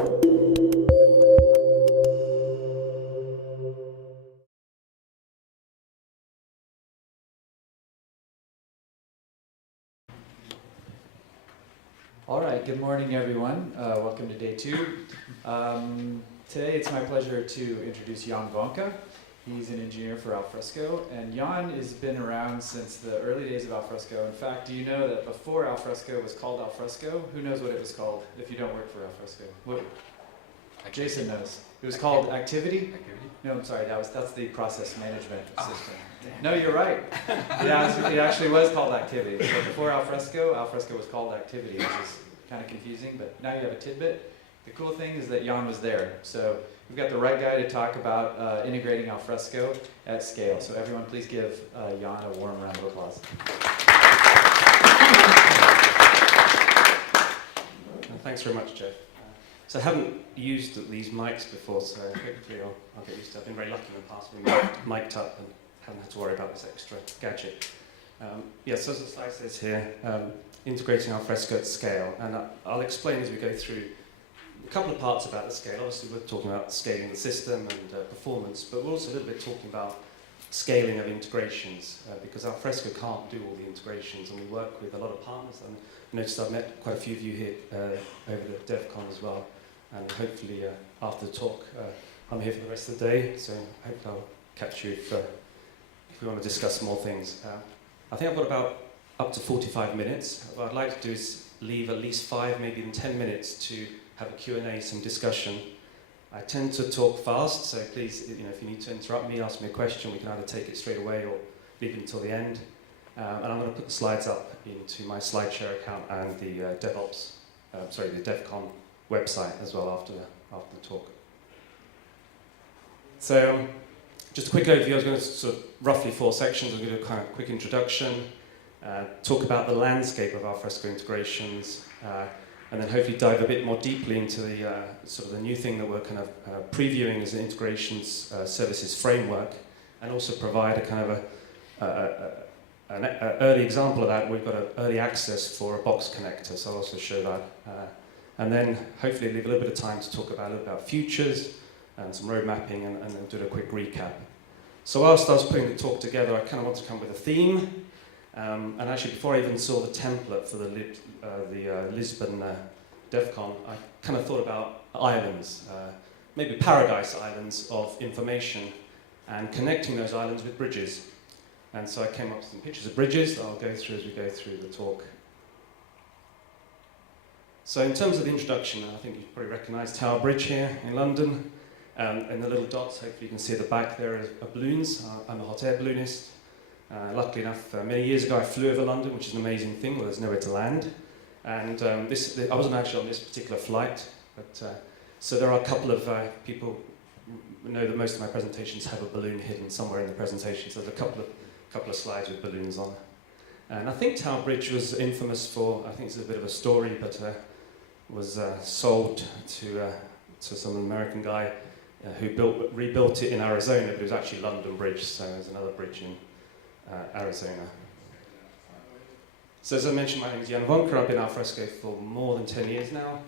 All right, good morning, everyone. Welcome to day 2. Today it's my pleasure to introduce Jan Vonka. He's an engineer for Alfresco, and Jan has been around since the early days of Alfresco. In fact, do you know that before Alfresco was called Alfresco? Who knows what it was called if you don't work for Alfresco? What? Jason knows. It was called Activity? No, I'm sorry, that's the process management system. No, you're right. Yeah, it actually was called Activity. So before Alfresco was called Activity, which is kind of confusing, but now you have a tidbit. The cool thing is that Jan was there. So we've got the right guy to talk about integrating Alfresco at scale. So everyone please give Jan a warm round of applause. Thanks very much, Jeff. So I haven't used these mics before, so hopefully I'll get used to it. I've been very lucky in the past, being mic'd up and haven't had to worry about this extra gadget. So as the slide says here, integrating Alfresco at scale, and I'll explain as we go through a couple of parts about the scale. Obviously we're talking about scaling the system and performance, but we're also a little bit talking about scaling of integrations, because Alfresco can't do all the integrations, and we work with a lot of partners. And I noticed I've met quite a few of you here over the DevCon as well. And hopefully after the talk, I'm here for the rest of the day, so I hope I'll catch you if we want to discuss more things. I think I've got about up to 45 minutes. What I'd like to do is leave at least 5, maybe even 10 minutes to have a Q&A, some discussion. I tend to talk fast, so please, if you need to interrupt me, ask me a question, we can either take it straight away or leave it until the end. And I'm going to put the slides up into my SlideShare account and the the DevCon website as well after the talk. So, just a quick overview. I was going to sort of roughly 4 sections. I'm going to do a kind of quick introduction, talk about the landscape of Alfresco integrations, and then hopefully dive a bit more deeply into the sort of the new thing that we're kind of previewing as an integrations services framework, and also provide a kind of an early example of that. We've got an early access for a box connector, so I'll also show that. And then hopefully leave a little bit of time to talk about futures and some road mapping, and then do a quick recap. So whilst I was putting the talk together, I kind of wanted to come up with a theme. And actually, before I even saw the template for the Lisbon DevCon, I kind of thought about islands, maybe paradise islands of information, and connecting those islands with bridges. And so I came up with some pictures of bridges that I'll go through as we go through the talk. So in terms of the introduction, I think you probably recognise Tower Bridge here in London. And the little dots, hopefully you can see at the back there, are balloons. I'm a hot air balloonist. Luckily enough, many years ago I flew over London, which is an amazing thing, where there's nowhere to land. And I wasn't actually on this particular flight, but so there are a couple of people who know that most of my presentations have a balloon hidden somewhere in the presentation. So there's a couple of slides with balloons on. And I think Tower Bridge was infamous for, I think it's a bit of a story, but was sold to some American guy who rebuilt it in Arizona, but it was actually London Bridge, so there's another bridge in Arizona. So as I mentioned, my name is Jan Vonka. I've been at Alfresco for more than 10 years now,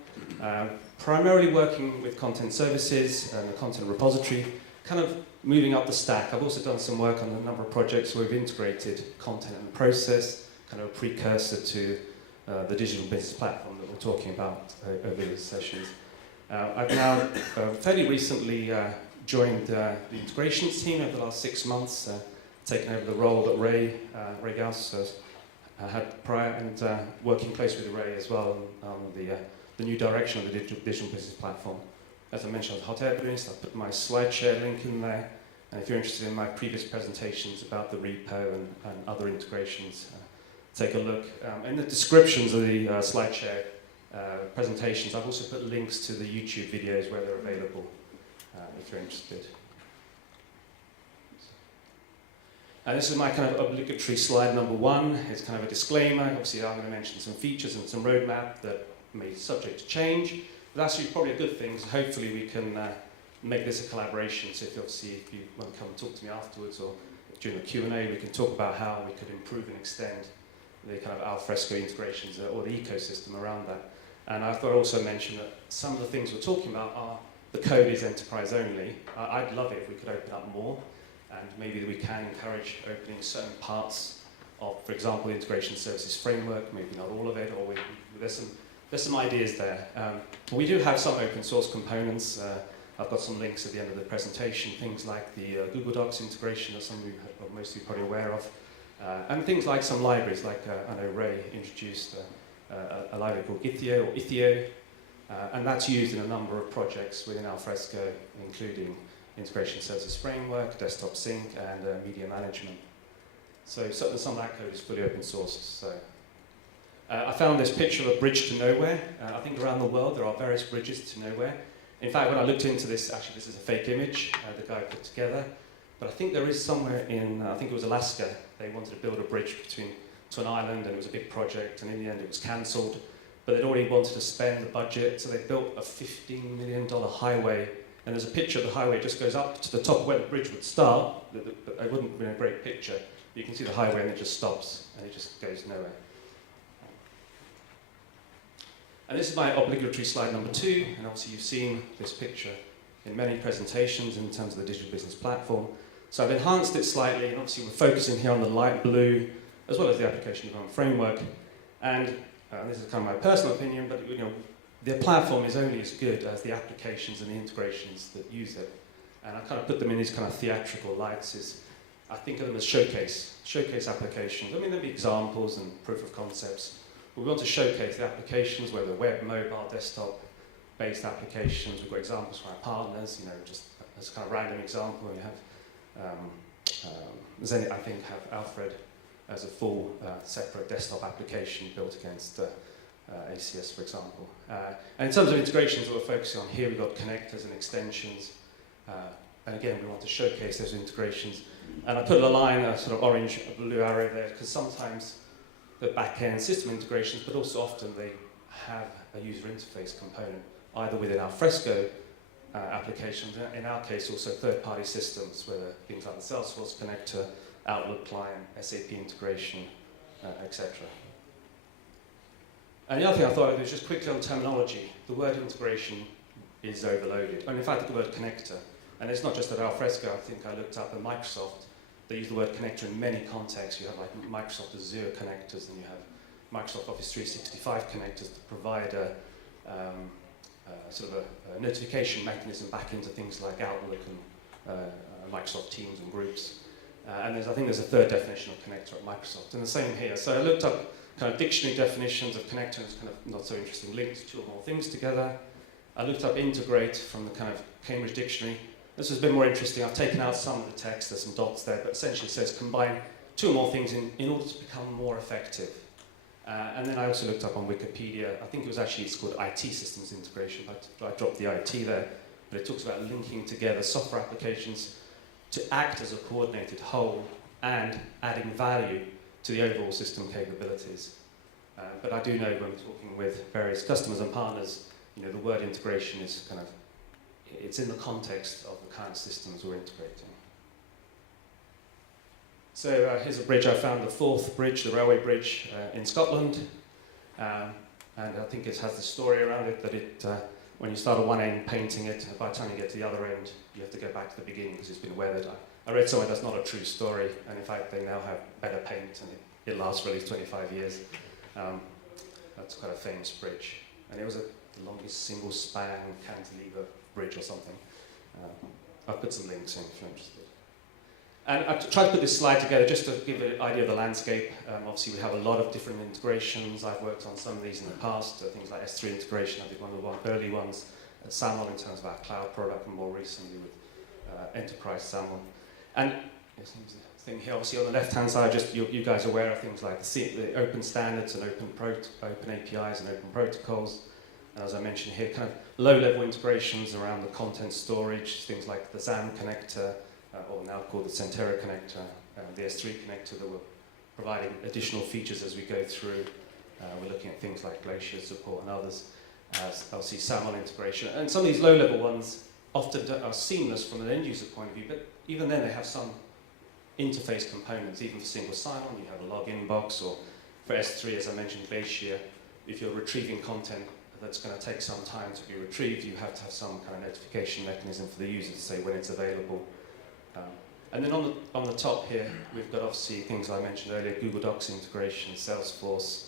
primarily working with content services and the content repository, kind of moving up the stack. I've also done some work on a number of projects where we've integrated content and process, kind of a precursor to the digital business platform that we're talking about over these sessions. I've now fairly recently joined the integrations team over the last 6 months, taken over the role that Ray Gauss had prior, and working closely with Ray as well on the new direction of the digital business platform. As I mentioned, I was a hot air balloonist. I've put my SlideShare link in there, and if you're interested in my previous presentations about the repo and other integrations, take a look. In the descriptions of the SlideShare presentations, I've also put links to the YouTube videos where they're available, if you're interested. And this is my kind of obligatory slide number 1. It's kind of a disclaimer. Obviously, I'm going to mention some features and some roadmap that may be subject to change. But that's probably a good thing, so hopefully we can make this a collaboration. So if you want to come and talk to me afterwards or during the Q&A, we can talk about how we could improve and extend the kind of Alfresco integrations or the ecosystem around that. And I thought I'd also mention that some of the things we're talking about are the code is enterprise only. I'd love it if we could open up more, and maybe we can encourage opening certain parts of, for example, the Integration Services Framework, maybe not all of it, or there's some ideas there. We do have some open source components. I've got some links at the end of the presentation, things like the Google Docs integration that some of you are mostly probably aware of, and things like some libraries, like I know Ray introduced a library called Ithio, and that's used in a number of projects within Alfresco, including Integration Services Framework, Desktop Sync, and Media Management. So some of that code is fully open source. So I found this picture of a bridge to nowhere. I think around the world there are various bridges to nowhere. In fact, when I looked into this, actually this is a fake image the guy put together, but I think there is somewhere in, I think it was Alaska, they wanted to build a bridge to an island, and it was a big project, and in the end it was cancelled. But they'd already wanted to spend the budget, so they built a $15 million highway, and there's a picture of the highway. It just goes up to the top of where the bridge would start. It wouldn't have been a great picture. You can see the highway and it just stops, and it just goes nowhere. And this is my obligatory slide number 2, and obviously you've seen this picture in many presentations in terms of the digital business platform. So I've enhanced it slightly, and obviously we're focusing here on the light blue, as well as the application development framework. And this is kind of my personal opinion, but the platform is only as good as the applications and the integrations that use it. And I kind of put them in these kind of theatrical lights. I think of them as showcase applications. I mean, there'll be examples and proof of concepts. We want to showcase the applications, whether web, mobile, desktop-based applications. We've got examples from our partners, just as a kind of random example. We have Zenit, I think, have Alfred as a full separate desktop application built against ACS, for example. And in terms of integrations that we're focusing on here, we've got connectors and extensions. And again, we want to showcase those integrations. And I put a line, a sort of orange, blue arrow there, because sometimes the back-end system integrations, but also often they have a user interface component, either within Alfresco applications, in our case also third-party systems, whether things like the Salesforce connector, Outlook client, SAP integration, etc. And the other thing I thought I'd do is just quickly on terminology. The word integration is overloaded, and in fact the word connector. And it's not just at Alfresco. I think I looked up at Microsoft. They use the word connector in many contexts. You have like Microsoft Azure connectors, and you have Microsoft Office 365 connectors to provide a sort of a notification mechanism back into things like Outlook and Microsoft Teams and groups. And I think there's a third definition of connector at Microsoft, and the same here. So I looked up kind of dictionary definitions of connector, and it's kind of not so interesting, links two or more things together. I looked up integrate from the kind of Cambridge Dictionary. This has been more interesting. I've taken out some of the text, there's some dots there, but essentially it says combine two or more things in order to become more effective. And then I also looked up on Wikipedia. I think it's called IT systems integration, but I dropped the IT there. But it talks about linking together software applications to act as a coordinated whole and adding value to the overall system capabilities. But I do know when talking with various customers and partners, the word integration is kind of, it's in the context of the kind of systems we're integrating. So here's a bridge I found, the Forth Bridge, the railway bridge in Scotland. And I think it has the story around it that when you start at one end painting it, by the time you get to the other end, you have to go back to the beginning because it's been weathered. I read somewhere that's not a true story, and in fact they now have better paint and it lasts for at least 25 years. That's quite a famous bridge. And it was the longest single span cantilever bridge or something. I'll put some links in if you're interested. And I've tried to put this slide together just to give an idea of the landscape. Obviously we have a lot of different integrations. I've worked on some of these in the past, things like S3 integration. I did one of the early ones at Salmon in terms of our cloud product, and more recently with Enterprise Salmon. And the thing here, obviously on the left-hand side, just you guys are aware of things like the open standards and open APIs and open protocols. And as I mentioned here, kind of low-level integrations around the content storage, things like the ZAM connector, or now called the Centera connector, the S3 connector that we're providing additional features as we go through. We're looking at things like Glacier support and others. Obviously Salmon integration. And some of these low-level ones often are seamless from an end-user point of view, but even then they have some interface components. Even for single sign-on, you have a login box, or for S3, as I mentioned, Glacier, if you're retrieving content that's going to take some time to be retrieved, you have to have some kind of notification mechanism for the user to say when it's available. And then on the top here, we've got obviously things I mentioned earlier, Google Docs integration, Salesforce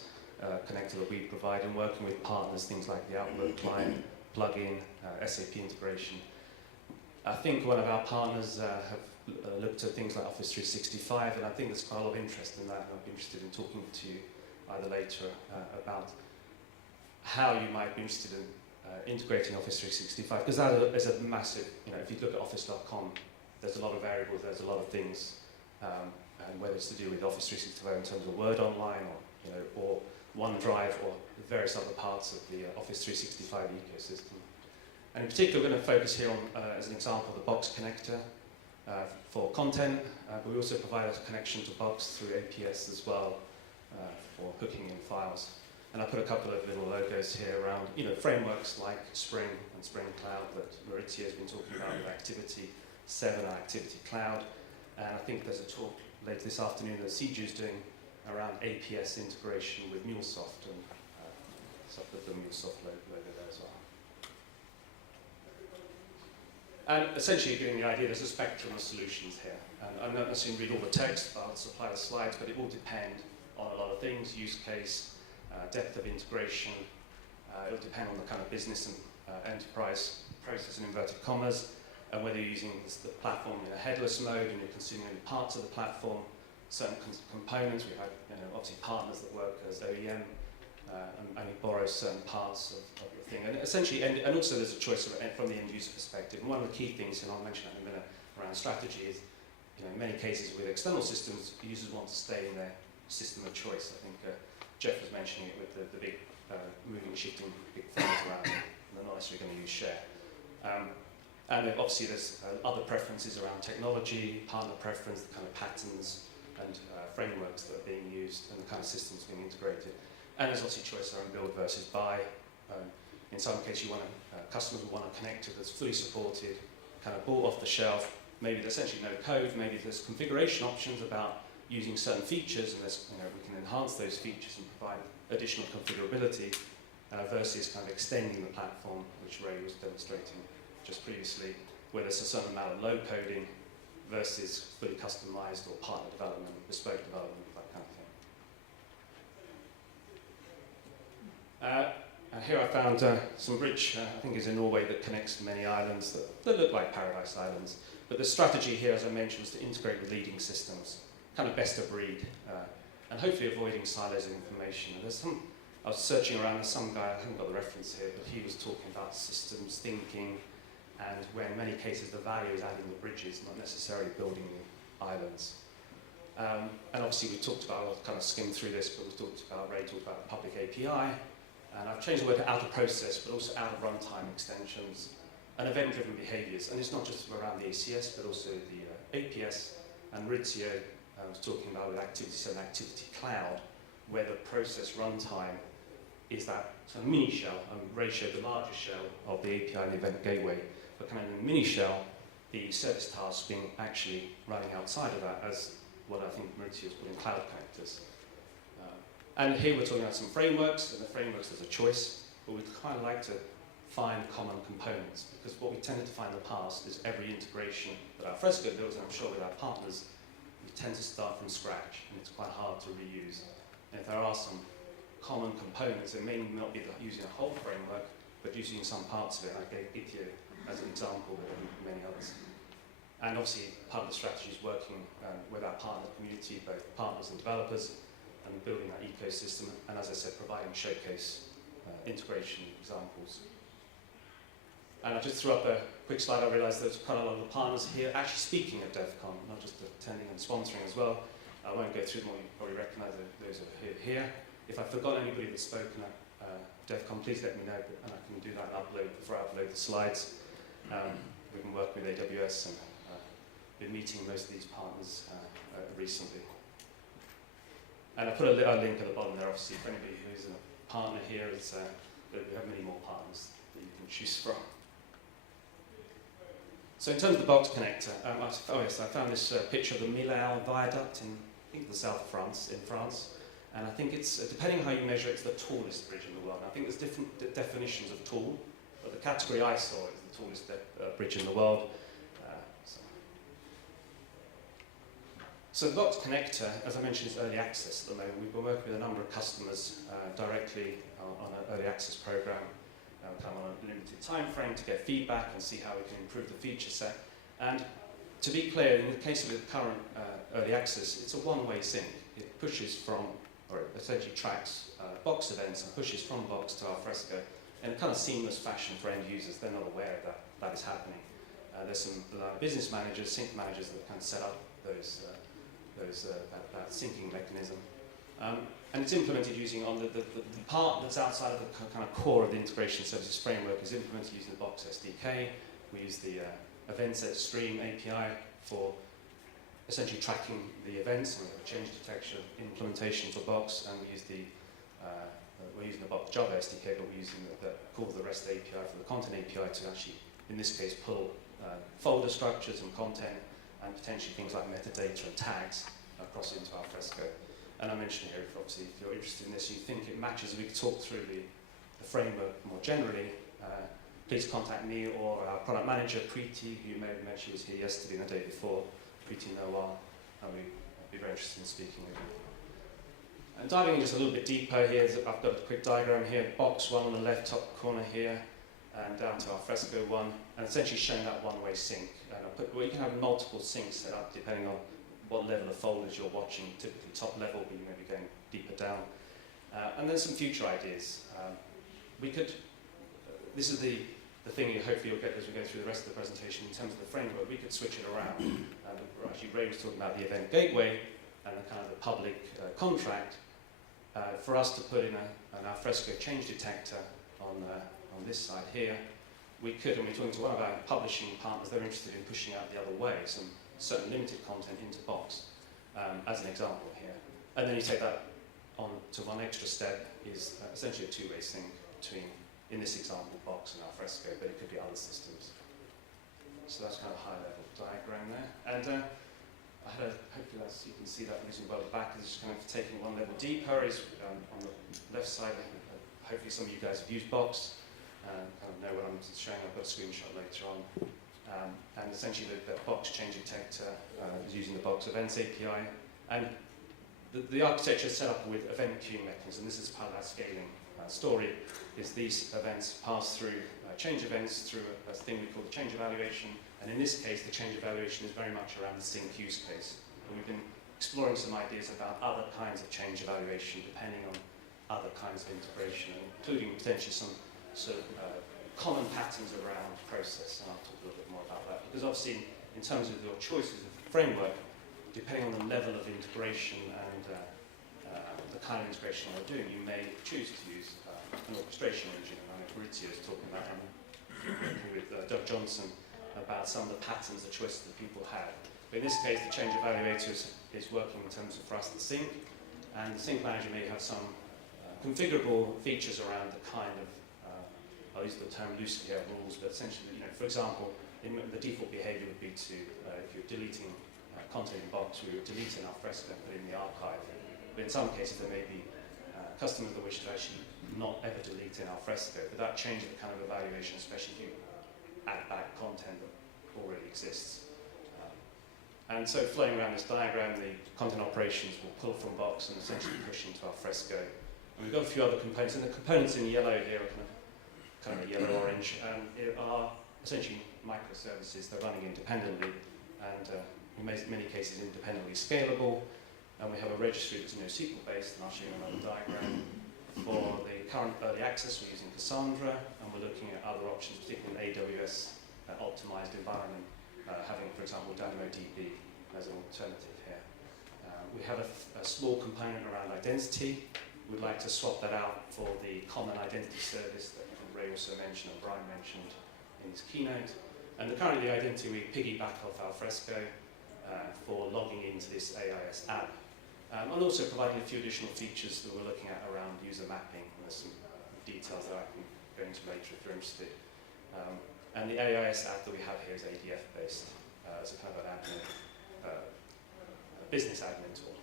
connector that we provide, and working with partners, things like the Outlook client, plugin, SAP integration. I think one of our partners have looked at things like Office 365, and I think there's quite a lot of interest in that, and I'd be interested in talking to you either later about how you might be interested in integrating Office 365, because that is a massive, if you look at office.com, there's a lot of variables, there's a lot of things, and whether it's to do with Office 365 in terms of Word Online, or OneDrive, or various other parts of the Office 365 ecosystem. And in particular, we're going to focus here on, as an example, the Box connector for content, but we also provide a connection to Box through APS as well for hooking in files. And I put a couple of little logos here around, frameworks like Spring and Spring Cloud that Maurizio has been talking about with Activity 7 and Activity Cloud. And I think there's a talk later this afternoon that CG is doing around APS integration with MuleSoft, and so I'll put the MuleSoft logo there as well. And essentially, you're getting the idea, there's a spectrum of solutions here. And I'm not necessarily read all the text, but I'll supply the slides, but it will depend on a lot of things: use case, depth of integration. It'll depend on the kind of business and enterprise process in inverted commas, and whether you're using the platform in a headless mode and you're consuming only parts of the platform, certain components. We have obviously partners that work as OEM and only borrow certain parts of the thing. And essentially, and also there's a choice from the end user perspective. And one of the key things, and I'll mention that in a minute, around strategy is, in many cases with external systems, users want to stay in their system of choice. I think Jeff was mentioning it with the big moving, shifting big files around, and they're not necessarily going to use share. And obviously there's other preferences around technology, partner preference, the kind of patterns and frameworks that are being used, and the kind of systems being integrated. And there's obviously choice around build versus buy. In some cases, customers will want a connector that's fully supported, kind of bought off the shelf. Maybe there's essentially no code. Maybe there's configuration options about using certain features, and we can enhance those features and provide additional configurability versus kind of extending the platform, which Ray was demonstrating just previously, where there's a certain amount of low coding versus fully customized or partner development, bespoke development, that kind of thing. And here I found some bridge, I think is in Norway, that connects many islands that look like paradise islands. But the strategy here, as I mentioned, was to integrate with leading systems, kind of best of breed, and hopefully avoiding silos of information. And I was searching around, there's some guy, I haven't got the reference here, but he was talking about systems thinking, and where in many cases the value is adding the bridges, not necessarily building the islands. And obviously we talked about, I'll kind of skim through this, but Ray talked about the public API, and I've changed the word to out of process, but also out of runtime extensions, and event-driven behaviors. And it's not just around the ACS, but also the APS, and Maurizio was talking about with Activity and Activity Cloud, where the process runtime is that sort of mini shell, and Ray showed the larger shell of the API and the event gateway, but kind of in the mini shell, the service tasks being actually running outside of that, as what I think Maurizio has put in cloud connectors. And here we're talking about some frameworks, and the frameworks there's a choice, but we'd kind of like to find common components, because what we tended to find in the past is every integration that Alfresco builds, and I'm sure with our partners, we tend to start from scratch, and it's quite hard to reuse. And if there are some common components, it may not be using a whole framework, but using some parts of it. I gave Ithio as an example, and many others. And obviously, part of the strategy is working with our partner community, both partners and developers, and building that ecosystem, and as I said, providing showcase integration examples. And I just threw up a quick slide. I realised there's quite a lot of the partners here actually speaking at DevCon, not just attending and sponsoring as well. I won't go through them all, you probably recognise those are here. If I've forgotten anybody that's spoken at DevCon, please let me know, and I can do that and upload before I upload the slides. We can work with AWS, and been meeting most of these partners recently. And I put a link at the bottom there, obviously, for anybody who's a partner here. We have many more partners that you can choose from. So in terms of the box connector, I found this picture of the Millau Viaduct in, I think, the south of France, And I think it's, depending on how you measure it, it's the tallest bridge in the world. And I think there's different definitions of tall, but the category I saw is the tallest bridge in the world. So the Box Connector, as I mentioned, is early access at the moment. We've been working with a number of customers directly on an early access program, kind of on a limited time frame to get feedback and see how we can improve the feature set. And to be clear, in the case of the current early access, it's a one-way sync. It pushes from, or it essentially tracks Box events and pushes from Box to Alfresco in a kind of seamless fashion for end users. They're not aware that that is happening. There's some business managers, sync managers that kind of set up that syncing mechanism. And it's implemented using on the part that's outside of the kind of core of the Integration Services framework is implemented using the Box SDK. We use the events at stream API for essentially tracking the events, and we have a change detection implementation for Box, and we use we're using the Box Java SDK, but we're using the REST API for the content API to actually, in this case, pull folder structures and content, and potentially things like metadata and tags across into Alfresco. And I mentioned here, obviously, if you're interested in this, you think it matches, we could talk through the framework more generally, please contact me or our product manager, Preeti, who you may have mentioned was here yesterday and the day before, Preeti Noir, and we'd be very interested in speaking with you. And diving in just a little bit deeper here, I've got a quick diagram here, Box 1 on the left top corner here, and down to Alfresco 1, and essentially showing that one-way sync. Well, you can have multiple syncs set up depending on what level of folders you're watching, typically top level, but you may be going deeper down. And then some future ideas. We could, this is the thing you hopefully you'll get as we go through the rest of the presentation in terms of the framework. We could switch it around. Actually, Ray was talking about the event gateway and the kind of the public contract. For us to put in an Alfresco change detector on this side here, we could, and we're talking to one of our publishing partners, they're interested in pushing out the other way, some certain limited content into Box, as an example here. And then you take that on to one extra step, is essentially a two-way sync between, in this example, Box and Alfresco, but it could be other systems. So that's kind of a high-level diagram there. And I had hopefully you can see that using by the back, is just kind of taking one level deeper, is on the left side, hopefully some of you guys have used Box, kind of know what I'm showing. I've got a screenshot later on. And essentially the Box change detector is using the Box events API. And the architecture is set up with event queuing mechanism. This is part of our scaling story, is these events pass through change events through a thing we call the change evaluation. And in this case, the change evaluation is very much around the sync use case. And we've been exploring some ideas about other kinds of change evaluation, depending on other kinds of integration, including potentially some sort of common patterns around process, and I'll talk a little bit more about that. Because obviously, in terms of your choices of framework, depending on the level of integration and the kind of integration you're doing, you may choose to use an orchestration engine. And I know Maurizio is talking about with Doug Johnson about some of the patterns, the choices that people have. But in this case, the change evaluator is working in terms of, for us, the sync, and the sync manager may have some configurable features around the kind of I'll use the term loosely here, rules, but essentially, for example, the default behavior would be to, if you're deleting content in Box, we would delete in Alfresco and put it in the archive. But in some cases, there may be customers that wish to actually not ever delete in Alfresco, but that changes the kind of evaluation, especially if you add back content that already exists. And so flowing around this diagram, the content operations will pull from Box and essentially push into Alfresco. And we've got a few other components, and the components in yellow here are kind of yellow-orange, and are essentially microservices. They're running independently, and in many cases independently scalable. And we have a registry that's NoSQL-based, and I'll show you another diagram. For the current early access, we're using Cassandra, and we're looking at other options, particularly in AWS optimized environment, having, for example, DynamoDB as an alternative here. We have a small component around identity. We'd like to swap that out for the common identity service that Ray also mentioned, or Brian mentioned in his keynote. And currently the identity we piggyback off Alfresco for logging into this AIS app. And also providing a few additional features that we're looking at around user mapping. There's some details that I can go into later if you're interested. And the AIS app that we have here is ADF based as a kind of an admin, a business admin tool.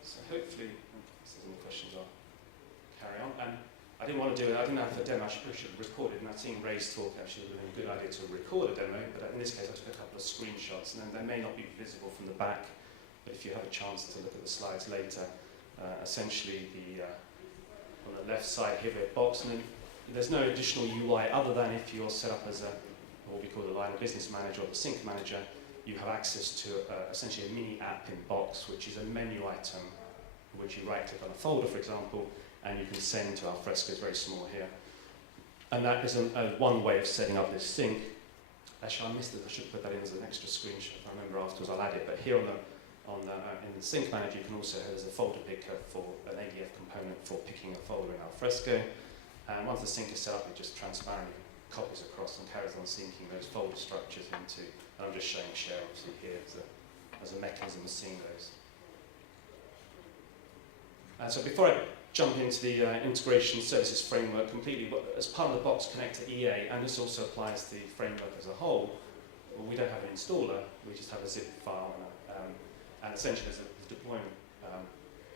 So hopefully any questions, I'll carry on. And I didn't want to do it, I didn't have the demo, I should have recorded, and I've seen Ray's talk, actually it would have been a good idea to record a demo, but in this case I took a couple of screenshots, and then they may not be visible from the back, but if you have a chance to look at the slides later, essentially on the left side here, a box, and then there's no additional UI other than if you're set up as what we call the line of business manager or the sync manager, you have access to essentially a mini app in box, which is a menu item, which you right click on a folder, for example, and you can send to Alfresco. It's very small here. And that is one way of setting up this sync. Actually, I missed it. I should put that in as an extra screenshot. If I remember afterwards, I'll add it. But here in the sync manager, you can also there's a folder picker for an ADF component for picking a folder in Alfresco. And once the sync is set up, it just transparently copies across and carries on syncing those folder structures into. And I'm just showing share obviously here as a mechanism of seeing those. So before I jump into the Integration Services Framework completely, as part of the Box Connector EA, and this also applies to the framework as a whole, well, we don't have an installer, we just have a zip file and essentially there's a deployment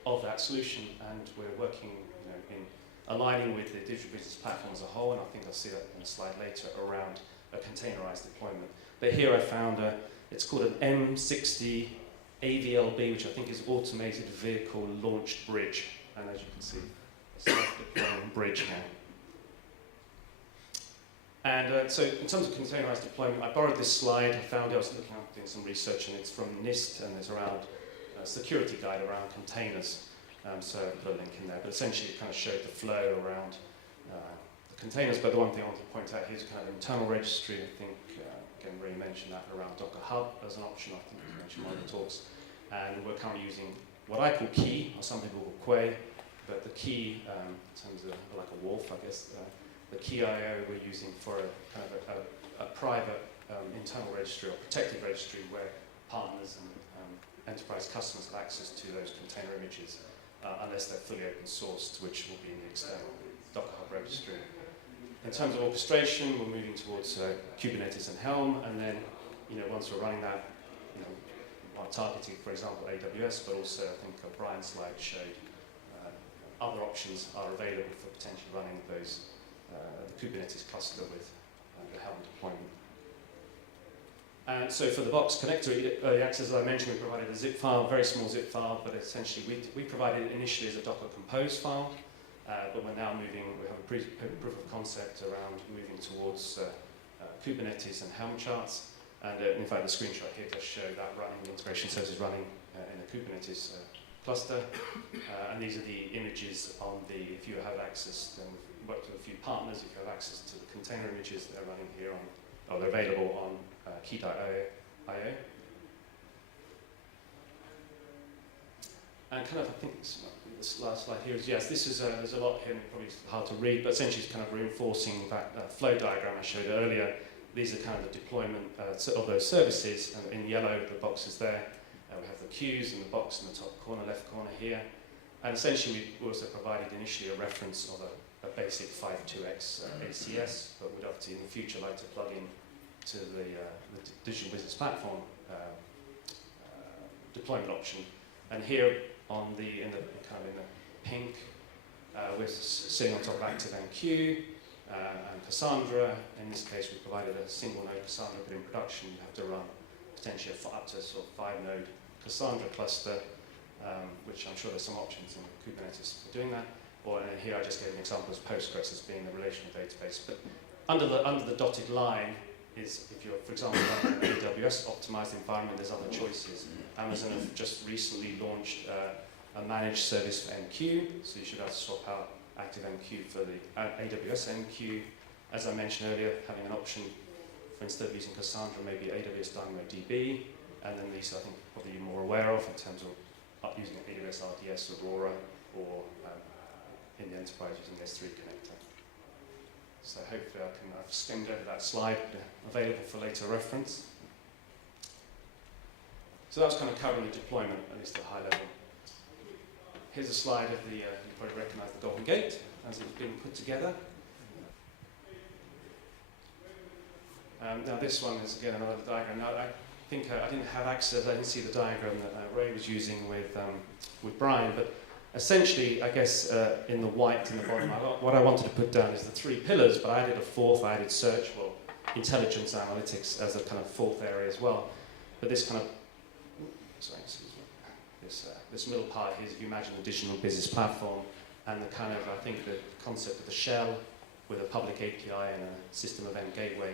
of that solution, and we're working in aligning with the digital business platform as a whole, and I think I'll see that in a slide later, around a containerized deployment. But here I found it's called an M60 AVLB, which I think is Automated Vehicle Launched Bridge. And as you can see, a self-deploying bridge here. And so in terms of containerized deployment, I borrowed this slide. I found it, I was looking up, doing some research, and it's from NIST, and there's around a security guide around containers. So I put a link in there. But essentially it kind of showed the flow around the containers. But the one thing I want to point out here is kind of internal registry. I think, again, Ray mentioned that around Docker Hub as an option. I think we mentioned one of the talks. And we're currently using what I call Key, or some people call Quay, but the Key, in terms of like a wolf, I guess, the Key IO we're using for a kind of a private internal registry or protected registry where partners and enterprise customers have access to those container images, unless they're fully open sourced, which will be in the external Docker Hub registry. In terms of orchestration, we're moving towards Kubernetes and Helm, and then once we're running that, targeting, for example, AWS, but also I think Brian's slide showed other options are available for potentially running those the Kubernetes cluster with the Helm deployment. And so for the Box Connector early access, as I mentioned, we provided a zip file, very small zip file, but essentially we provided it initially as a Docker Compose file, but we're now moving, we have a proof of concept around moving towards Kubernetes and Helm charts. And in fact, the screenshot here does show that running, the integration services running in a Kubernetes cluster. And these are the images on if you have access, and we've worked with a few partners, if you have access to the container images, they're running here they're available on key.io. And kind of, I think this last slide here is, yes, this is, there's a lot here, and probably hard to read, but essentially it's kind of reinforcing that flow diagram I showed earlier. These are kind of the deployment of those services, and in yellow, the boxes there. We have the queues in the box in the top corner, left corner here. And essentially, we also provided initially a reference of a basic 5.2x ACS, but we'd obviously in the future like to plug in to the digital business platform deployment option. And here in the pink, we're sitting on top of ActiveMQ. And Cassandra, in this case, we provided a single node Cassandra, but in production you have to run potentially up to sort of 5-node Cassandra cluster, which I'm sure there's some options in Kubernetes for doing that. Or here I just gave an example as Postgres as being the relational database. But under the dotted line is if you're, for example, running an AWS optimized environment, there's other choices. Amazon have just recently launched a managed service for MQ, so you should have to swap out ActiveMQ for the AWS MQ. As I mentioned earlier, having an option for instead of using Cassandra, maybe AWS DynamoDB, and then these I think probably you're more aware of in terms of using AWS RDS, Aurora, or in the enterprise using S3 connector. So hopefully I've skimmed over that slide, available for later reference. So that was kind of covering the deployment, at least at a high level. Here's a slide of you probably recognize the Golden Gate as it's been put together. Now this one is again another diagram. Now I think I didn't have access, I didn't see the diagram that Ray was using with Brian, but Essentially, I guess in the white in the bottom, what I wanted to put down is the 3 pillars, but I added a 4th. I added search, well, intelligence analytics as a kind of 4th area as well. But this kind of, sorry, excuse me, this middle part here is, if you imagine a digital business platform, and the kind of, I think, the concept of the shell with a public API and a system event gateway.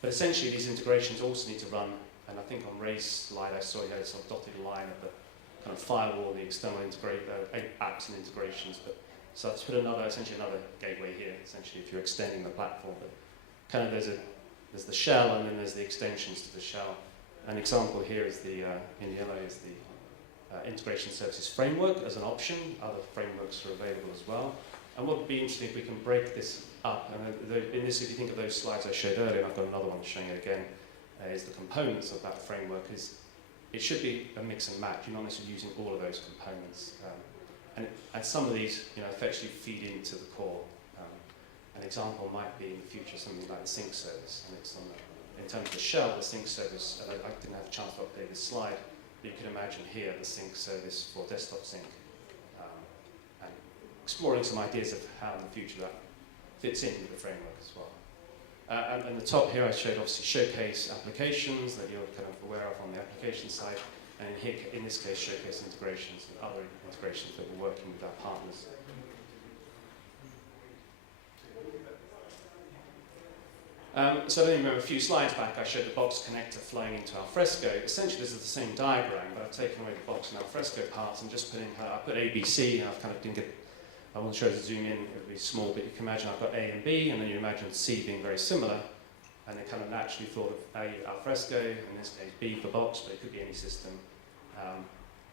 But essentially, these integrations also need to run, and I think on Ray's slide I saw you had some dotted line of the kind of firewall, the external apps and integrations. But so I've put essentially another gateway here. Essentially, if you're extending the platform, but kind of there's the shell, and then there's the extensions to the shell. An example here is the in yellow is the Integration Services Framework as an option. Other frameworks are available as well. And what would be interesting if we can break this up. And in this, if you think of those slides I showed earlier, and I've got another one showing it again, is the components of that framework. It should be a mix and match. You're not necessarily using all of those components. And some of these, effectively feed into the core. An example might be in the future something like the sync service. And it's in terms of the shell, the sync service, and I didn't have a chance to update this slide, but you can imagine here the sync service for desktop sync. And exploring some ideas of how in the future that fits into the framework as well. And the top here I showed obviously showcase applications that you're kind of aware of on the application side, and here, in this case, showcase integrations and other integrations that we're working with our partners. So I remember a few slides back I showed the box connector flowing into Alfresco. Essentially this is the same diagram, but I've taken away the box and Alfresco parts and just I put ABC, and I've kind of I wasn't sure to zoom in, it would be small, but you can imagine I've got A and B, and then you imagine C being very similar, and they kind of naturally thought of A, Alfresco, in this case B for box, but it could be any system.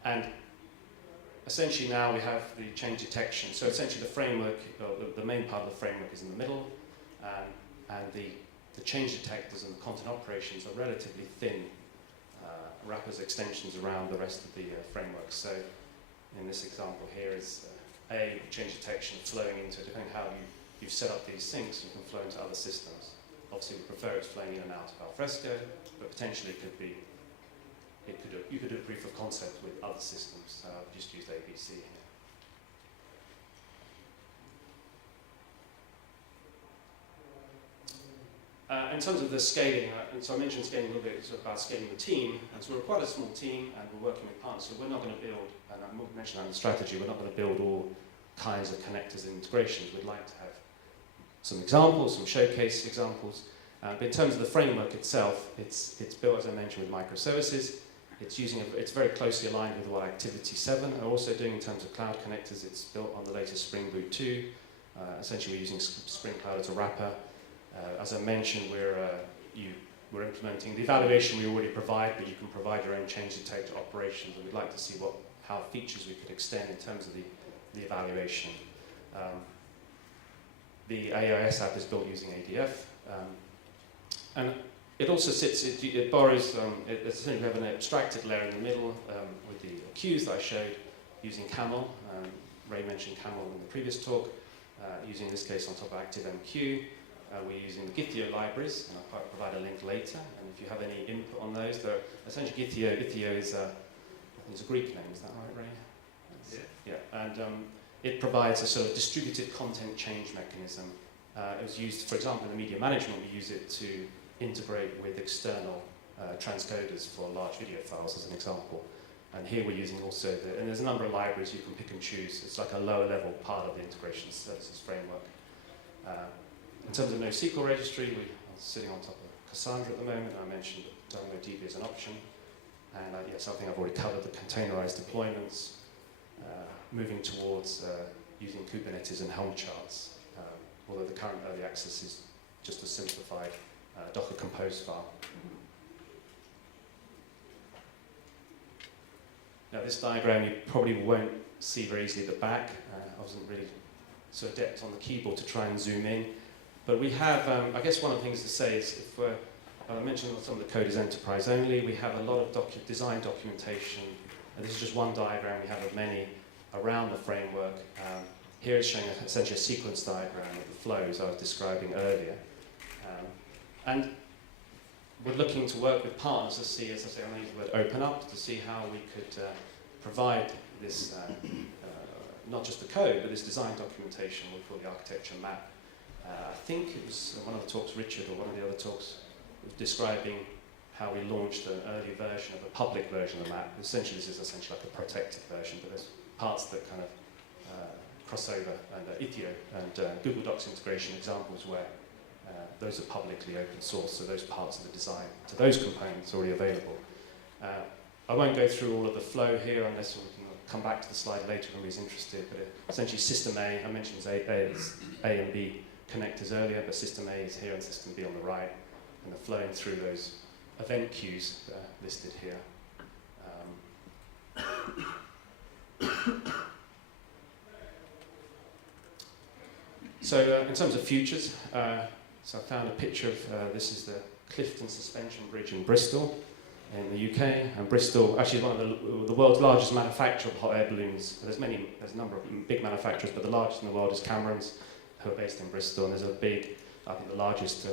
And essentially now we have the change detection. So essentially the framework, the main part of the framework is in the middle, and the change detectors and the content operations are relatively thin wrappers, extensions around the rest of the framework. So in this example here is A, change detection flowing into, depending how you've set up these syncs, you can flow into other systems. Obviously we prefer it's flowing in and out of Alfresco, but potentially it could be, you could do a proof of concept with other systems. So I've just used ABC here. In terms of the scaling, and so I mentioned scaling a little bit, it's about scaling the team, and so we're quite a small team and we're working with partners, so we're not going to build, and I mentioned that in the strategy, we're not going to build all kinds of connectors and integrations. We'd like to have some examples, some showcase examples, but in terms of the framework itself, it's built, as I mentioned, with microservices. It's very closely aligned with what Activity 7 are also doing in terms of cloud connectors. It's built on the latest Spring Boot 2. Essentially we're using Spring Cloud as a wrapper. As I mentioned, we're implementing the evaluation we already provide, but you can provide your own change detector operations, and we'd like to see how features we could extend in terms of the evaluation. The AIS app is built using ADF, and it also it borrows, essentially we have an abstracted layer in the middle with the queues that I showed using Camel. Ray mentioned Camel in the previous talk, using in this case on top of ActiveMQ. We're using the Githio libraries, and I'll provide a link later. And if you have any input on those, they're essentially Githio is a Greek name, is that right, Ray? Yeah. And it provides a sort of distributed content change mechanism. It was used, for example, in the media management, we use it to integrate with external transcoders for large video files, as an example. And here we're using also, and there's a number of libraries you can pick and choose. It's like a lower level part of the Integration Services Framework. In terms of NoSQL registry, we're sitting on top of Cassandra at the moment. I mentioned that DynamoDB is an option. And something I've already covered, the containerized deployments, moving towards using Kubernetes and Helm charts, although the current early access is just a simplified Docker Compose file. Now this diagram you probably won't see very easily at the back. I wasn't really so adept on the keyboard to try and zoom in. But we have, I guess one of the things to say is, I mentioned some of the code is enterprise only. We have a lot of design documentation. And this is just one diagram. We have of many around the framework. Here it's showing essentially a sequence diagram of the flows I was describing earlier. And we're looking to work with partners to see, as I say, I'm going to use the word open up, to see how we could provide this not just the code, but this design documentation we call the architecture map. I think it was one of the talks, Richard, or one of the other talks, was describing how we launched an early version of a public version of the map. Essentially, this is essentially like a protected version, but there's parts that kind of cross over, and Ithio and Google Docs integration examples where those are publicly open source, so those parts of the design to those components are already available. I won't go through all of the flow here unless we can come back to the slide later when he's interested, but essentially System A, I mentioned A and B connectors earlier, but System A is here and System B on the right, and they're flowing through those event queues that are listed here. So in terms of futures, so I found a picture of, this is the Clifton Suspension Bridge in Bristol, in the UK, and Bristol actually is one of the world's largest manufacturer of hot air balloons. There's a number of big manufacturers, but the largest in the world is Cameron's, who are based in Bristol, and there's a big, I think the largest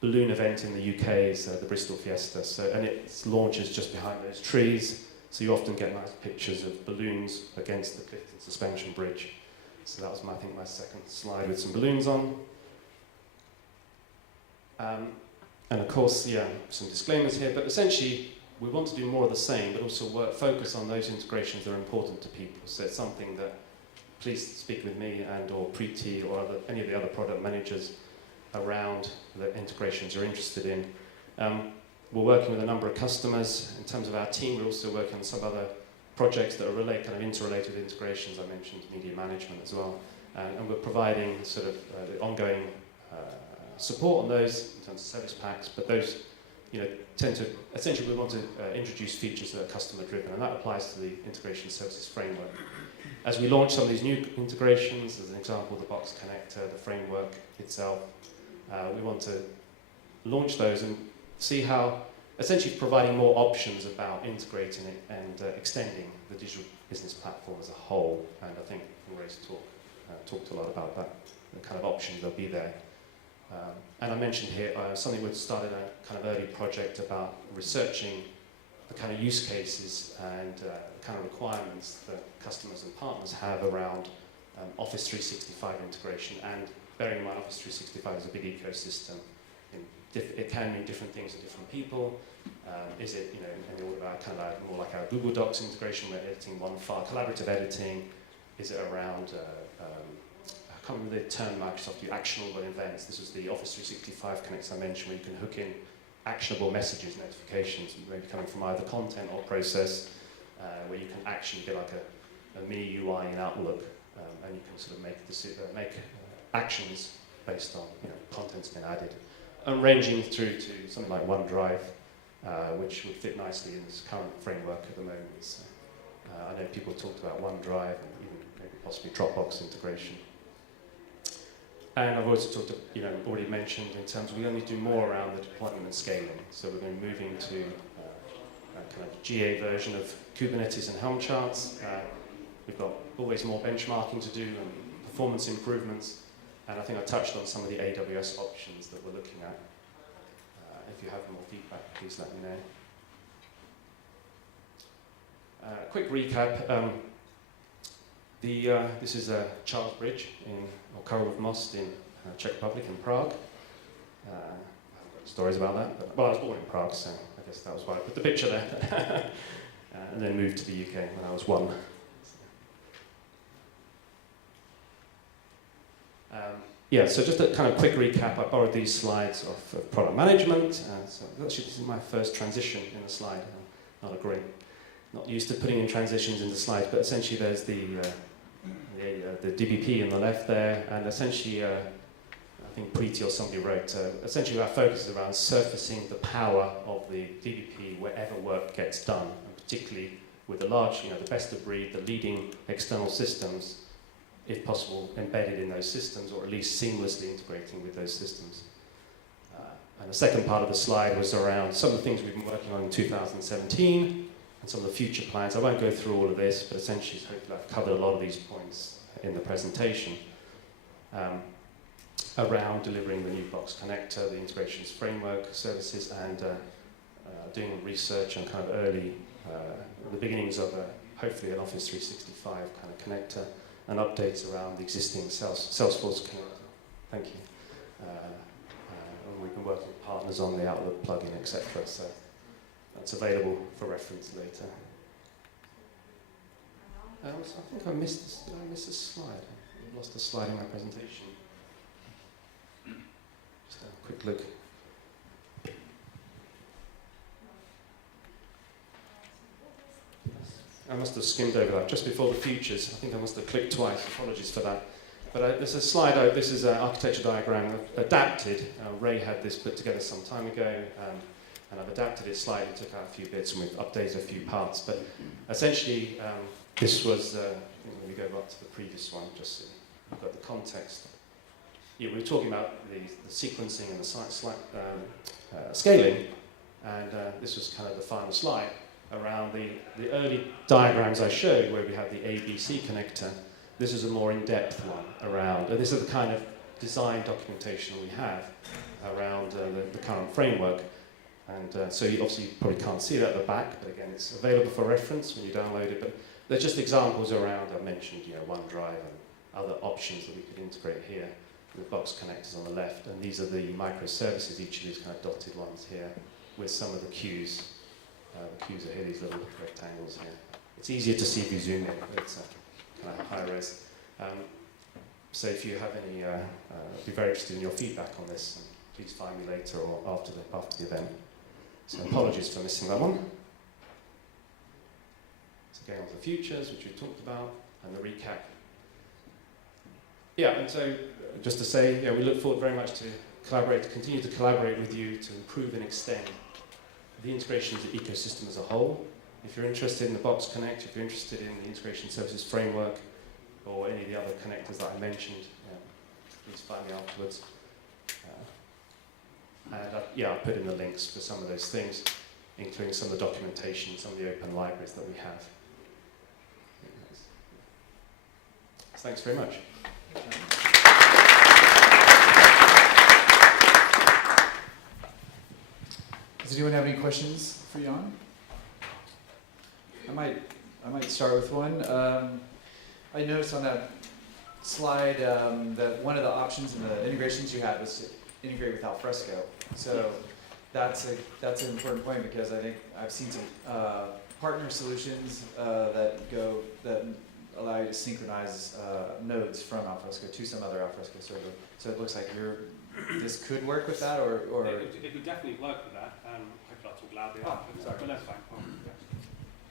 balloon event in the UK is the Bristol Fiesta, and its launch is just behind those trees, so you often get nice pictures of balloons against the Clifton Suspension Bridge. So that was, I think, my second slide with some balloons on. And of course, yeah, some disclaimers here, but essentially we want to do more of the same, but also focus on those integrations that are important to people. So it's something that, please speak with me and or Preeti or any of the other product managers around the integrations you're interested in. We're working with a number of customers. In terms of our team, we're also working on some other projects that are kind of interrelated integrations. I mentioned media management as well. And we're providing sort of the ongoing support on those in terms of service packs, but those essentially we want to introduce features that are customer driven, and that applies to the Integration Services Framework. As we launch some of these new integrations, as an example, the box connector, the framework itself, we want to launch those and see how, essentially providing more options about integrating it and extending the digital business platform as a whole. And I think Ray's talked a lot about that, the kind of options that'll be there. And I mentioned here something we've started a kind of early project about researching the kind of use cases and kind of requirements that customers and partners have around Office 365 integration. And bearing in mind, Office 365 is a big ecosystem. It can mean different things to different people. Is it, in the order of kind of more like our Google Docs integration, where editing one file, collaborative editing? Is it around, I can't remember the term Microsoft use, actionable events? This was the Office 365 connects I mentioned, where you can hook in actionable messages, notifications, maybe coming from either content or process, where you can actually get like a mini UI in Outlook, and you can sort of make actions based on content's been added, and ranging through to something like OneDrive, which would fit nicely in this current framework at the moment. So, I know people talked about OneDrive and even maybe possibly Dropbox integration. And I've also already mentioned in terms of we only do more around the deployment and scaling. So we're going to be moving to a kind of GA version of Kubernetes and Helm charts. We've got always more benchmarking to do and performance improvements. And I think I touched on some of the AWS options that we're looking at. If you have more feedback, please let me know. Quick recap. This is Charles Bridge or Karlov Most in Czech Republic in Prague. I haven't got stories about that, but I was born in Prague, so I guess that was why I put the picture there. And then moved to the UK when I was 1. Yeah, so just a kind of quick recap. I borrowed these slides of product management. So actually, this is my first transition in the slide. Not used to putting in transitions into slides, but essentially there's the DBP on the left there, and essentially, I think Preeti or somebody wrote, essentially our focus is around surfacing the power of the DBP wherever work gets done, and particularly with the large, the best of breed, the leading external systems, if possible, embedded in those systems, or at least seamlessly integrating with those systems. And the second part of the slide was around some of the things we've been working on in 2017, and some of the future plans. I won't go through all of this, but essentially, hopefully I've covered a lot of these points in the presentation. Around delivering the new box connector, the integrations framework services, and doing research on kind of early, the beginnings of hopefully an Office 365 kind of connector, and updates around the existing Salesforce connector. Thank you. And we've been working with partners on the Outlook plugin, etc. So that's available for reference later. I think I missed this. Did I miss a slide? I lost a slide in my presentation. Just a quick look. I must have skimmed over that just before the futures. I think I must have clicked twice. Apologies for that. But there's a slide. This is an architecture diagram adapted. Ray had this put together some time ago, and I've adapted it slightly. Took out a few bits and we've updated a few parts. But essentially, this was. Let me go back to the previous one, just so you've got the context. Yeah, we were talking about the sequencing and the scaling, and this was kind of the final slide around the early diagrams I showed where we had the ABC connector. This is a more in-depth one around, and this is the kind of design documentation we have around the current framework. And so you obviously probably can't see that at the back, but again, it's available for reference when you download it. But they're just examples around. I mentioned, OneDrive and other options that we could integrate here with box connectors on the left. And these are the microservices, each of these kind of dotted ones here, with some of the queues. The queues are here, these little rectangles here. It's easier to see if you zoom in, but it's kind of high res. So if you have any, I'd be very interested in your feedback on this. And please find me later or after the event. So apologies for missing that one. So going on to the futures, which we talked about, and the recap. Yeah, and so just to say, we look forward very much to continue to collaborate with you to improve and extend the integration to the ecosystem as a whole. If you're interested in the Box Connect, if you're interested in the Integration Services Framework, or any of the other connectors that I mentioned, please find me afterwards. I'll put in the links for some of those things, including some of the documentation, some of the open libraries that we have. So thanks very much. Does anyone have any questions for Jan? I might start with one. I noticed on that slide that one of the options in the integrations you had was to integrate with Alfresco. So that's an important point, because I think I've seen some partner solutions that allow you to synchronize nodes from Alfresco to some other Alfresco server. So it looks like this could work with that, or it would definitely work with that. Hopefully I'll talk loudly. Sorry. But that's fine.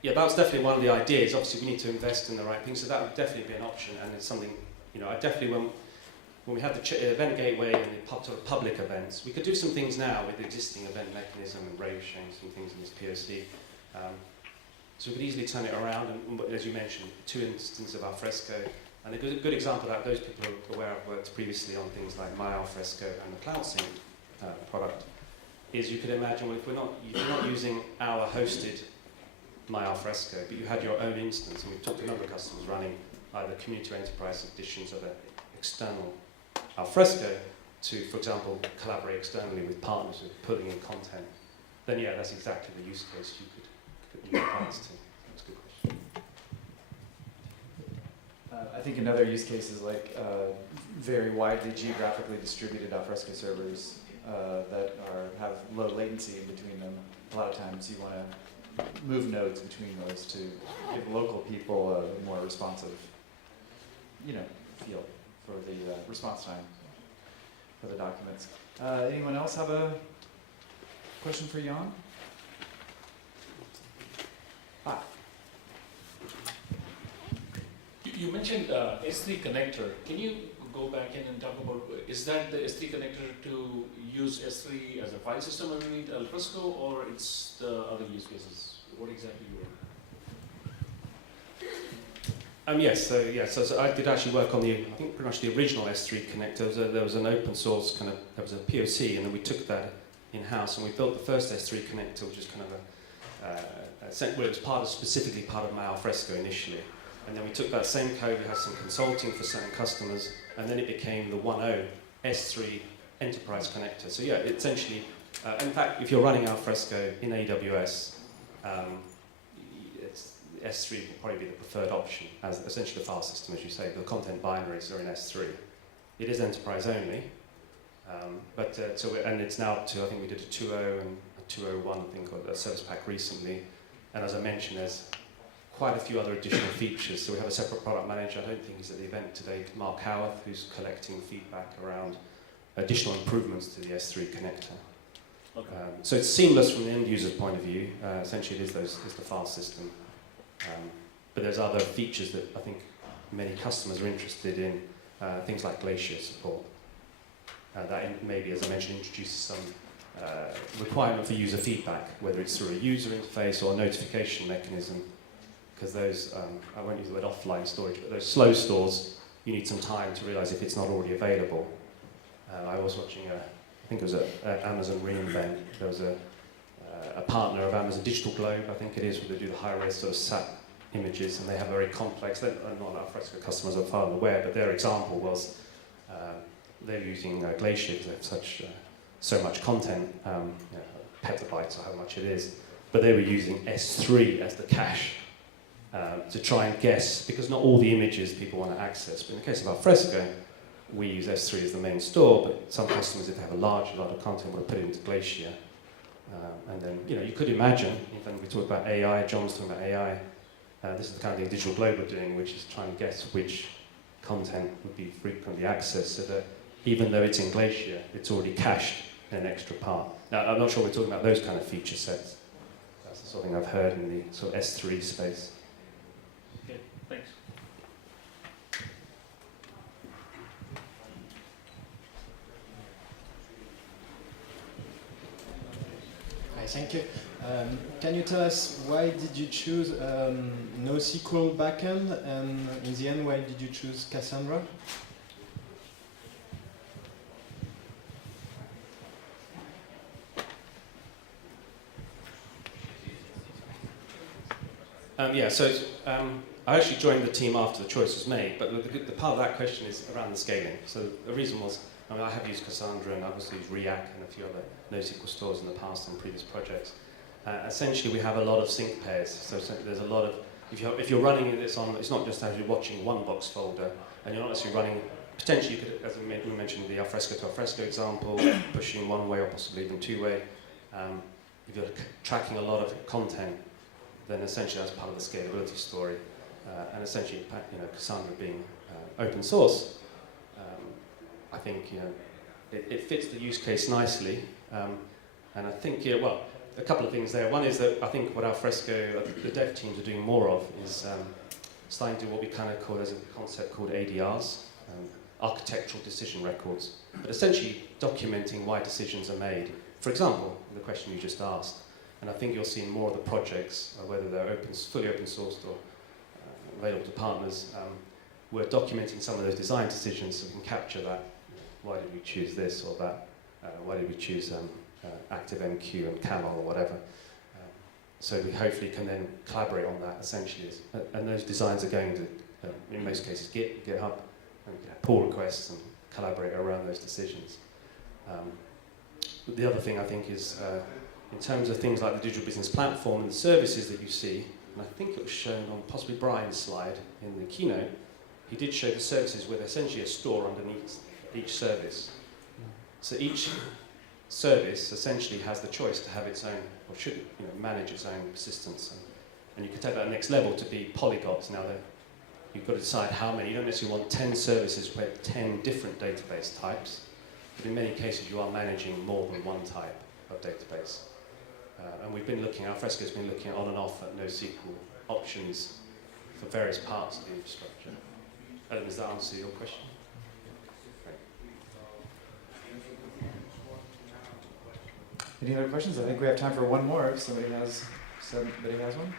Yeah, that was definitely one of the ideas. Obviously, we need to invest in the right things, so that would definitely be an option. And it's something, I definitely, when we had the event gateway and the sort of public events, we could do some things now with the existing event mechanism and Ray was showing some things in this POC. So we could easily turn it around, and as you mentioned, 2 instances of Alfresco. And a good example of that, those people are aware I've worked previously on things like My Alfresco and the CloudSync product, is you could imagine, well, if you're not using our hosted My Alfresco, but you had your own instance, and we've talked to a number of customers running either community or enterprise editions of an external Alfresco to, for example, collaborate externally with partners who are putting in content, then that's exactly the use case you could put new parts to. That's a good question. I think another use case is like very widely geographically distributed Alfresco servers that have low latency in between them. A lot of times you want to move nodes between those to give local people a more responsive, feel for the response time for the documents. Anyone else have a question for Jan? You mentioned S3 connector. Can you go back in and talk about, is that the S3 connector to use S3 as a file system underneath Alfresco, or it's the other use cases? What exactly you were? Yes, so I did actually work on I think pretty much the original S3 connector. There was an open source there was a POC, and then we took that in-house and we built the first S3 connector, which is kind of it was specifically part of My Alfresco initially. And then we took that same code, we had some consulting for certain customers, and then it became the 1.0 S3 enterprise connector. So essentially, in fact, if you're running Alfresco in AWS, S3 will probably be the preferred option as essentially the file system, as you say. The content binaries are in S3. It is enterprise only, and it's now up to, I think we did a 2.0 and a 2.01, I think, or a service pack recently. And as I mentioned, there's quite a few other additional features. So we have a separate product manager. I don't think he's at the event today, Mark Howarth, who's collecting feedback around additional improvements to the S3 connector. Okay. So it's seamless from the end user's point of view. Essentially, it is the file system. But there's other features that I think many customers are interested in, things like Glacier support. That maybe, as I mentioned, introduces some requirement for user feedback, whether it's through a user interface or a notification mechanism. Because those, I won't use the word offline storage, but those slow stores, you need some time to realize if it's not already available. I was watching I think it was at Amazon reInvent. There was a partner of Amazon Digital Globe, I think it is, where they do the high-res sort of SAP images, and they have very complex, they're not Alfresco customers are far aware, but their example was they're using Glacier because they have so much content, petabytes or how much it is, but they were using S3 as the cache to try and guess, because not all the images people want to access. But in the case of Alfresco, we use S3 as the main store, but some customers, if they have a lot of content, will put it into Glacier. And then, you could imagine, even we talk about AI, John's talking about AI, this is the kind of thing Digital Globe are doing, which is trying to guess which content would be frequently accessed, so that even though it's in Glacier, it's already cached in an extra part. Now, I'm not sure we're talking about those kind of feature sets. That's the sort of thing I've heard in the sort of S3 space. Okay, thanks. Hi, thank you. Can you tell us why did you choose NoSQL backend, and in the end, why did you choose Cassandra? I actually joined the team after the choice was made, but the part of that question is around the scaling. So the reason was, I have used Cassandra and obviously used React and a few other NoSQL stores in the past on previous projects. Essentially, we have a lot of sync pairs. So there's a lot of, if you're running this on, it's not just as you're watching one box folder, and you're not necessarily running, potentially you could, as we mentioned, the Alfresco to Alfresco example, pushing one way or possibly even two way. If you're tracking a lot of content, then essentially that's part of the scalability story. And essentially, Cassandra being open source, I think it fits the use case nicely. And I think, a couple of things there. One is that I think what Alfresco, the dev teams are doing more of is starting to do what we kind of call, there's a concept called ADRs, architectural decision records, but essentially documenting why decisions are made. For example, the question you just asked, and I think you'll see more of the projects, whether they're fully open sourced or available to partners, we're documenting some of those design decisions so we can capture that. Why did we choose this or that? Why did we choose ActiveMQ and Camel or whatever? So we hopefully can then collaborate on that essentially. And those designs are going to, in most cases, GitHub, and pull requests and collaborate around those decisions. But the other thing I think is, in terms of things like the digital business platform and the services that you see, and I think it was shown on possibly Brian's slide in the keynote, he did show the services with essentially a store underneath each service. So each service essentially has the choice to have its own, or should manage its own persistence. And you can take that next level to be polygons. Now you've got to decide how many. You don't necessarily want 10 services with 10 different database types, but in many cases you are managing more than one type of database. And we've been looking, Alfresco's been looking on and off at NoSQL options for various parts of the infrastructure. Does that answer your question? Any other questions? I think we have time for one more if somebody has one.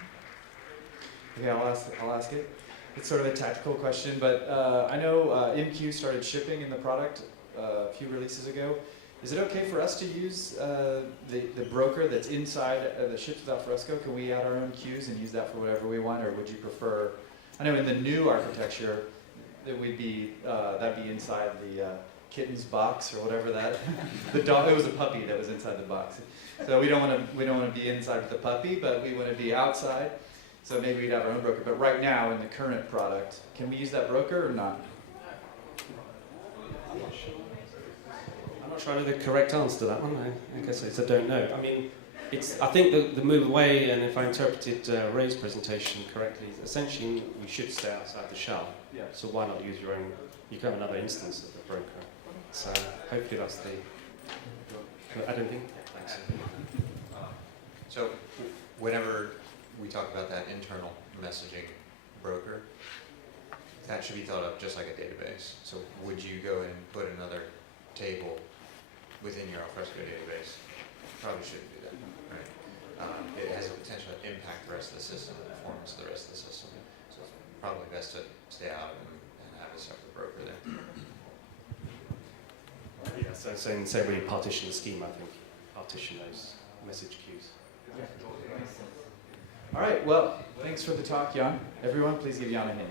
Okay, I'll ask it. It's sort of a tactical question, but I know MQ started shipping in the product a few releases ago. Is it okay for us to use the broker that's inside that ships with Alfresco? Can we add our own queues and use that for whatever we want, or would you prefer? I know in the new architecture, that would be that'd be inside the kitten's box or whatever that the dog. It was a puppy that was inside the box. So we don't want to be inside with the puppy, but we want to be outside. So maybe we'd have our own broker. But right now, in the current product, can we use that broker or not? I'm not sure I know the correct answer to that one. I guess it's I don't know. I mean, I think the move away, and if I interpreted Ray's presentation correctly, essentially you should stay outside the shell. Yeah. So why not use your own? You can have another instance of the broker. So hopefully that's the. I don't think. Thanks. So whenever we talk about that internal messaging broker, that should be thought of just like a database. So would you go and put another table within your Alfresco database? Probably shouldn't do that, right? It has a potential to impact the rest of the system, the performance of the rest of the system. So it's probably best to stay out and have a separate broker there. Yeah. So in the same way you partition the schema, I think partition those message queues. All right, well, thanks for the talk, Jan. Everyone, please give Jan a hand.